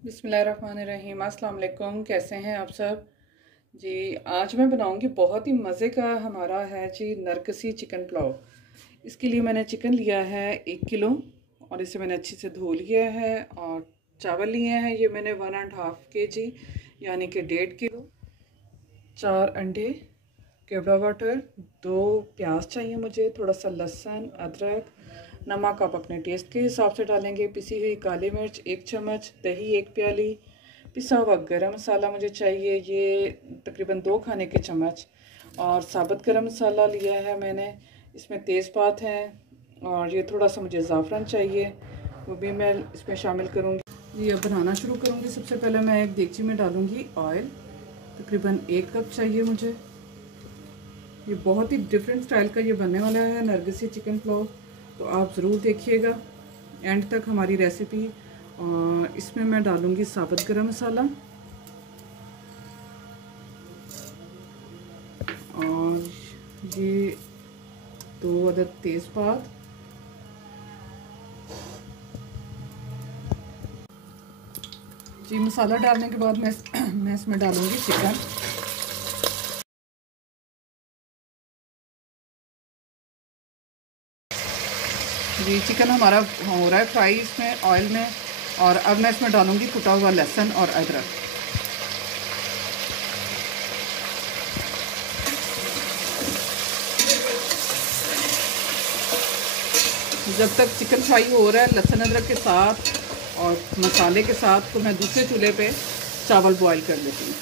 बिस्मिल्लाहिर्रहमानिर्रहीम। अस्सलाम वालेकुम। कैसे हैं आप सब जी। आज मैं बनाऊंगी बहुत ही मज़े का हमारा है जी नरकसी चिकन पुलाव। इसके लिए मैंने चिकन लिया है 1 किलो और इसे मैंने अच्छे से धो लिया है। और चावल लिए हैं ये मैंने 1.5 kg यानी कि 1.5 किलो। 4 अंडे, केवड़ा वाटर, 2 प्याज चाहिए मुझे, थोड़ा सा लहसुन, अदरक, नमक आप अपने टेस्ट के हिसाब से डालेंगे, पिसी हुई काली मिर्च 1 चम्मच, दही 1 प्याली, पिसा हुआ गरम मसाला मुझे चाहिए ये तकरीबन 2 खाने के चम्मच, और साबुत गरम मसाला लिया है मैंने, इसमें तेज़पात है, और ये थोड़ा सा मुझे ज़ाफ़रान चाहिए, वो भी मैं इसमें शामिल करूँगी। ये अब बनाना शुरू करूँगी। सबसे पहले मैं एक देगची में डालूँगी ऑयल, तकरीबन 1 कप चाहिए मुझे। ये बहुत ही डिफरेंट स्टाइल का ये बनने वाला है नरगिसी चिकन पुलाव, तो आप ज़रूर देखिएगा एंड तक हमारी रेसिपी। और इसमें मैं डालूँगी साबुत गरम मसाला और ये 2 अदद तेज़पात, जी। मसाला डालने के बाद मैं इसमें डालूँगी चिकन। जी चिकन हमारा हो रहा है फ्राई इसमें ऑयल में, और अब मैं इसमें डालूँगी कुटा हुआ लहसुन और अदरक। जब तक चिकन फ्राई हो रहा है लहसुन अदरक के साथ और मसाले के साथ, तो मैं दूसरे चूल्हे पे चावल बॉईल कर लेती हूँ।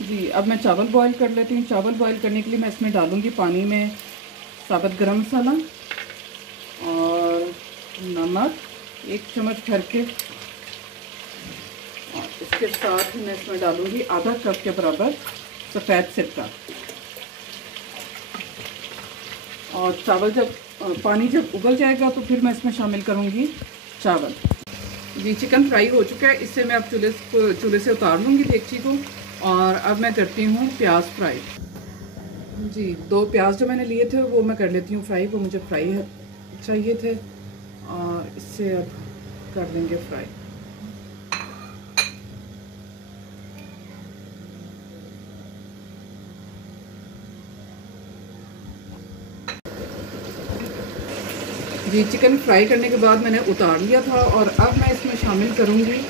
जी अब मैं चावल बॉईल कर लेती हूँ। चावल बॉईल करने के लिए मैं इसमें डालूँगी पानी में साबुत गरम मसाला और नमक 1 चम्मच भर के, और इसके साथ ही मैं इसमें डालूँगी आधा कप के बराबर सफ़ेद सिरका। और चावल पानी जब उबल जाएगा तो फिर मैं इसमें शामिल करूँगी चावल। जी चिकन फ्राई हो चुका है, इससे मैं अब चूल्हे से उतार लूँगी देगची को। और अब मैं करती हूँ प्याज फ्राई। जी 2 प्याज जो मैंने लिए थे वो मैं कर लेती हूँ फ्राई, वो मुझे फ्राई चाहिए थे, और इससे अब कर देंगे फ्राई। जी चिकन फ्राई करने के बाद मैंने उतार लिया था, और अब मैं इसमें शामिल करूँगी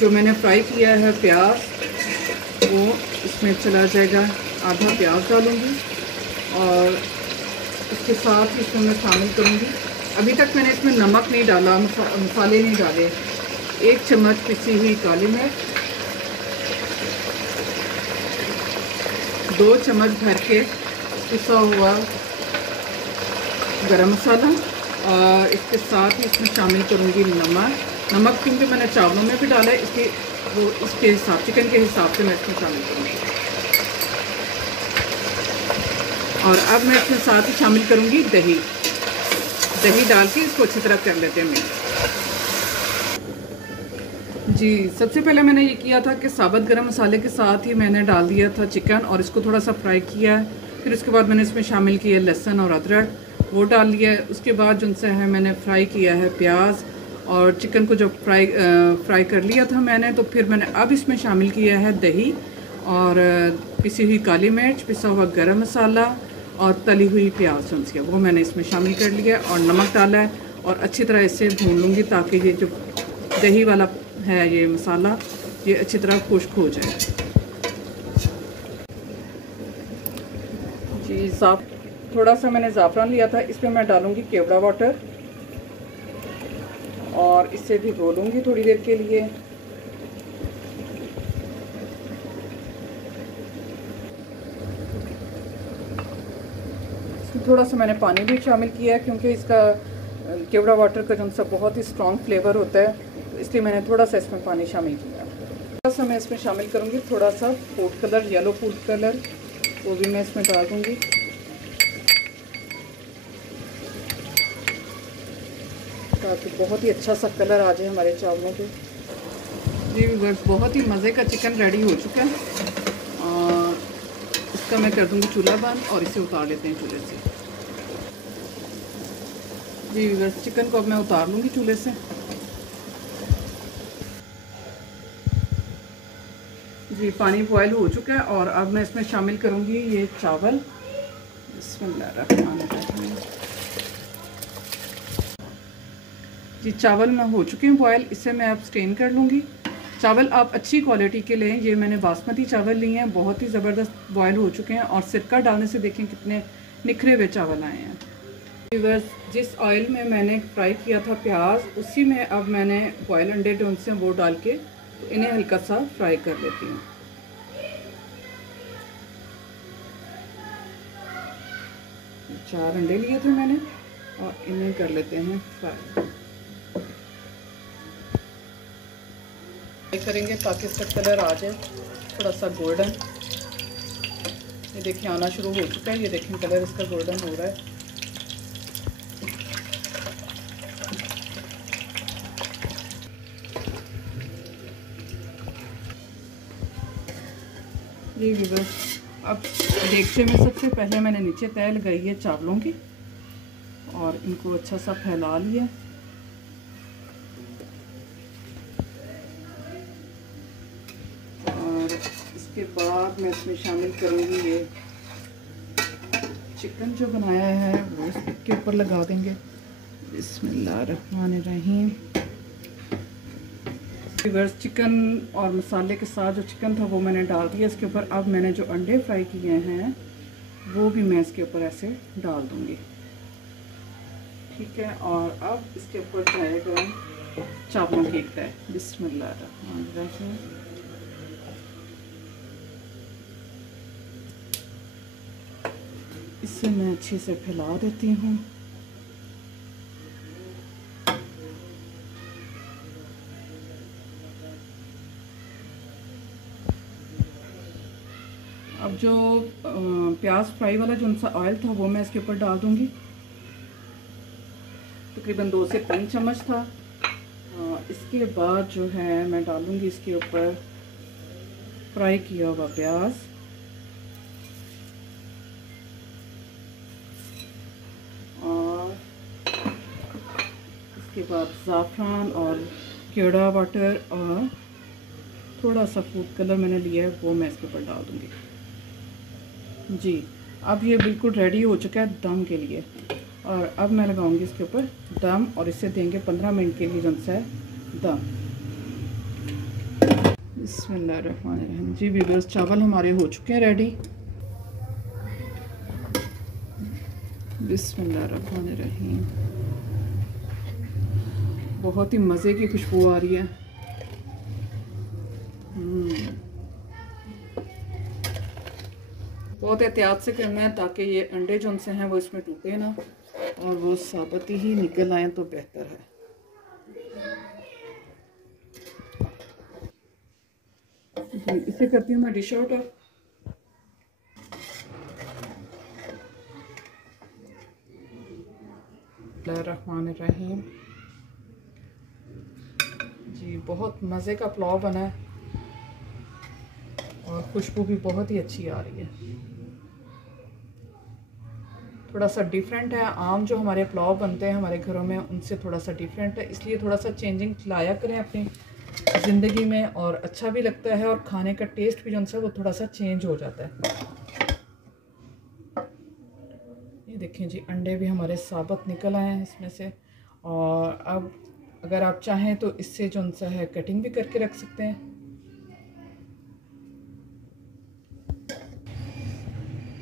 जो मैंने फ्राई किया है प्याज, वो इसमें चला जाएगा। आधा प्याज डालूँगी और इसके साथ ही इसमें मैं शामिल करूँगी, अभी तक मैंने इसमें नमक नहीं डाला, मसाले नहीं डाले, 1 चम्मच पिसी हुई काली मिर्च, 2 चम्मच भर के पिसा हुआ गरम मसाला, और इसके साथ ही इसमें शामिल करूँगी नमक क्योंकि मैंने चावलों में भी डाला है, इसके हिसाब चिकन के हिसाब से मैं इसमें शामिल करूँगी। और अब मैं इसमें साथ ही शामिल करूँगी दही डाल के इसको अच्छी तरह कर लेते हैं मिक्स। जी सबसे पहले मैंने ये किया था कि साबुत गरम मसाले के साथ ही मैंने डाल दिया था चिकन, और इसको थोड़ा सा फ्राई किया है। फिर उसके बाद मैंने इसमें शामिल किया लहसुन और अदरक, वो डाल लिया है। उसके बाद जिनसे है मैंने फ्राई किया है प्याज और चिकन को जब फ्राई कर लिया था मैंने, तो फिर मैंने अब इसमें शामिल किया है दही और पिसी हुई काली मिर्च, पिसा हुआ गरम मसाला और तली हुई प्याज सुनसिया, वो मैंने इसमें शामिल कर लिया, और नमक डाला है, और अच्छी तरह इसे भून लूँगी ताकि ये जो दही वाला है ये मसाला ये अच्छी तरह खुश्क हो जाए। जी थोड़ा सा मैंने ज़ाफ़रान लिया था, इसमें मैं डालूँगी केवड़ा वाटर और इसे भिगो लूँगी थोड़ी देर के लिए। इसमें थोड़ा सा मैंने पानी भी शामिल किया है क्योंकि इसका केवड़ा वाटर का जो सा बहुत ही स्ट्रॉन्ग फ्लेवर होता है, तो इसलिए मैंने थोड़ा सा इसमें पानी शामिल किया। थोड़ा सा मैं इसमें शामिल करूँगी थोड़ा सा food colour, yellow food colour, वो भी मैं इसमें डाल दूँगी। ताकि बहुत ही अच्छा सा कलर आ जाए हमारे चावलों पे। जी व्यूअर्स बहुत ही मज़े का चिकन रेडी हो चुका है, और इसका मैं कर दूँगी चूल्हा बंद और इसे उतार लेते हैं चूल्हे से। जी बस चिकन को अब मैं उतार लूँगी चूल्हे से। जी पानी बॉयल हो चुका है और अब मैं इसमें शामिल करूँगी ये चावल। बिस्मिल्लाहिर्रहमानिर्रहीम। जी चावल में हो चुके हैं बॉयल, इसे मैं अब स्टेन कर लूँगी। चावल आप अच्छी क्वालिटी के लें, ये मैंने बासमती चावल लिए हैं, बहुत ही ज़बरदस्त बॉयल हो चुके हैं और सिरका डालने से देखें कितने निखरे हुए चावल आए हैं। बस जिस ऑयल में मैंने फ्राई किया था प्याज, उसी में अब मैंने बॉयल अंडे जो उनसे वो डाल के तो इन्हें हल्का सा फ्राई कर लेती हूँ। चार अंडे लिए थे मैंने और इन्हें कर लेते हैं फ्राई करेंगे ताकि इसका कलर आ जाए थोड़ा सा गोल्डन। ये देखिए आना शुरू हो चुका है, ये देखें कलर इसका गोल्डन हो रहा है। जी बस अब देखते में सबसे पहले मैंने नीचे तय लगाई है चावलों की और इनको अच्छा सा फैला लिया। और इसके बाद मैं इसमें शामिल करूँगी ये चिकन जो बनाया है वो इसके ऊपर लगा देंगे। बिस्मिल्लाहिर्रहमानिर्रहीम। बस चिकन और मसाले के साथ जो चिकन था वो मैंने डाल दिया इसके ऊपर। अब मैंने जो अंडे फ्राई किए हैं वो भी मैं इसके ऊपर ऐसे डाल दूँगी, ठीक है। और अब इसके ऊपर जाएगा चावलों की एक तय। बिस्मिल्लाहिर्रहमानिर्रहीम। इसे मैं अच्छे से फैला देती हूँ। अब जो प्याज फ्राई वाला जो उनसा ऑयल था वो मैं इसके ऊपर डाल दूँगी। तकरीबन 2 से 3 चम्मच था। इसके बाद जो है मैं डालूँगी इसके ऊपर फ्राई किया हुआ प्याज और इसके बाद ज़ाफ़रान और केड़ा वाटर और थोड़ा सा फूड कलर मैंने लिया है वो मैं इसके ऊपर डाल दूँगी। जी अब ये बिल्कुल रेडी हो चुका है दम के लिए और अब मैं लगाऊंगी इसके ऊपर दम और इसे देंगे 15 मिनट के लिए जम सा है दम। बिस्मिल्लाहिर्रहमानिर्रहीम। जी व्यूअर्स चावल हमारे हो चुके हैं रेडी। बिस्मिल्लाहिर्रहमानिर्रहीम। बहुत ही मज़े की खुशबू आ रही है। बहुत एहतियात से करना है ताकि ये अंडे जो उनसे हैं वो इसमें टूटे ना और वो साबुत ही निकल आए तो बेहतर है। जी इसे करती हूँ मैं डिश आउट। बिस्मिल्लाहिर्रहमानिर्रहीम। जी बहुत मज़े का पुलाव बना है और खुशबू भी बहुत ही अच्छी आ रही है। थोड़ा सा डिफरेंट है, आम जो हमारे पुलाव बनते हैं हमारे घरों में उनसे थोड़ा सा डिफरेंट है, इसलिए थोड़ा सा चेंजिंग लाया करें अपनी ज़िंदगी में और अच्छा भी लगता है और खाने का टेस्ट भी जो है वो थोड़ा सा चेंज हो जाता है। ये देखें जी अंडे भी हमारे साबुत निकल आए हैं इसमें से। और अब अगर आप चाहें तो इससे जो है कटिंग भी करके रख सकते हैं।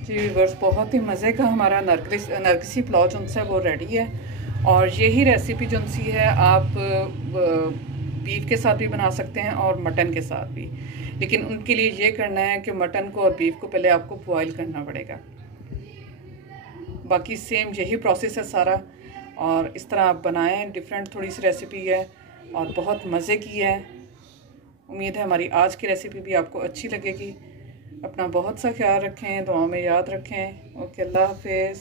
जी व्यूअर्स बहुत ही मज़े का हमारा नरगिसी पुलाव जो है वो रेडी है। और यही रेसिपी जो सी है आप बीफ के साथ भी बना सकते हैं और मटन के साथ भी, लेकिन उनके लिए ये करना है कि मटन को और बीफ को पहले आपको बॉयल करना पड़ेगा। बाकी सेम यही प्रोसेस है सारा और इस तरह आप बनाएं। डिफरेंट थोड़ी सी रेसिपी है और बहुत मज़े की है। उम्मीद है हमारी आज की रेसिपी भी आपको अच्छी लगेगी। अपना बहुत सा ख्याल रखें, दुआ में याद रखें। ओके अल्लाह हाफिज़।